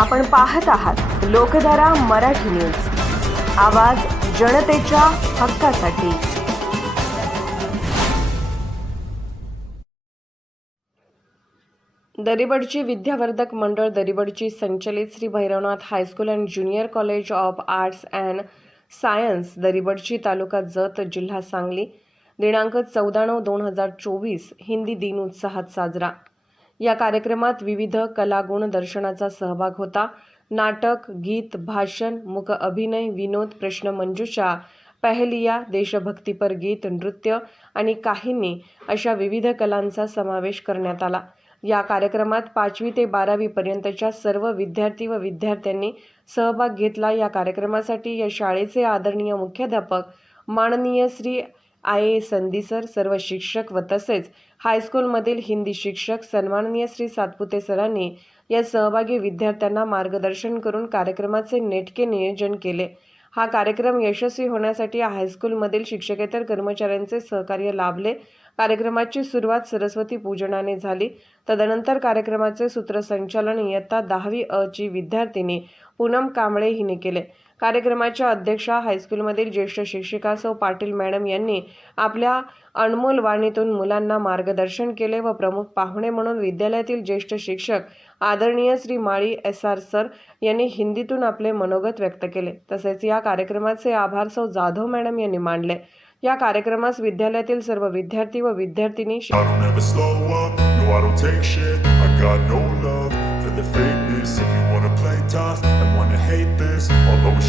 आपण पाहत आहात लोकधारा मराठी न्यूज. आवाज जनतेच्या हक्कासाठी. दरिबडची विद्यावर्धक मंडळ दरिबडची संचलित Shri Bhairavnath high school and junior college of arts and science Daribadchi तालुका जत जिल्हा सांगली. दिनांक चौदा नऊ दोन हजार चोवीस हिंदी दिन उत्साहात साजरा. या कार्यक्रमात विविध कलागुण दर्शनाचा सहभाग होता. नाटक गीत भाषण मुक अभिनय विनोद प्रश्नमंजुषा पहलिया देशभक्तीपर गीत नृत्य आणि काहींनी अशा विविध कलांचा समावेश करण्यात आला. या कार्यक्रमात पाचवी ते बारावी पर्यंतच्या सर्व विद्यार्थी व विद्यार्थ्यांनी सहभाग घेतला. या कार्यक्रमासाठी या शाळेचे आदरणीय मुख्याध्यापक माननीय श्री आय. ए. संदीसर सर्व शिक्षक व तसेच हायस्कूलमधील हिंदी शिक्षक सन्माननीय श्री सातपुते सरांनी या सहभागी विद्यार्थ्यांना मार्गदर्शन करून कार्यक्रमाचे नेटके नियोजन केले. हा कार्यक्रम यशस्वी होण्यासाठी हायस्कूलमधील शिक्षकेतर कर्मचाऱ्यांचे सहकार्य लाभले. कार्यक्रमाची सुरुवात सरस्वती पूजनाने झाली. तदनंतर कार्यक्रमाचे सूत्रसंचालन इयत्ता दहावी अ. ची विद्यार्थिनी पूनम कांबळे हिने केले. कार्यक्रमाच्या अध्यक्षा हायस्कूलमधील ज्येष्ठ शिक्षिका सौ पाटील मॅडम यांनी आपल्या अनमोल वाणीतून मुलांना मार्गदर्शन केले व प्रमुख पाहुणे म्हणून विद्यालयातील ज्येष्ठ शिक्षक आदरणीय Shri Mali S R sir यांनी हिंदीतून आपले मनोगत व्यक्त केले. तसेच या कार्यक्रमाचे आभार सौ जाधव मॅडम यांनी मानले. या कार्यक्रमास विद्यालयातील सर्व विद्यार्थी व विद्यार्थिनी I fakeness. If you wanna play tough and wanna hate this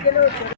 Hello.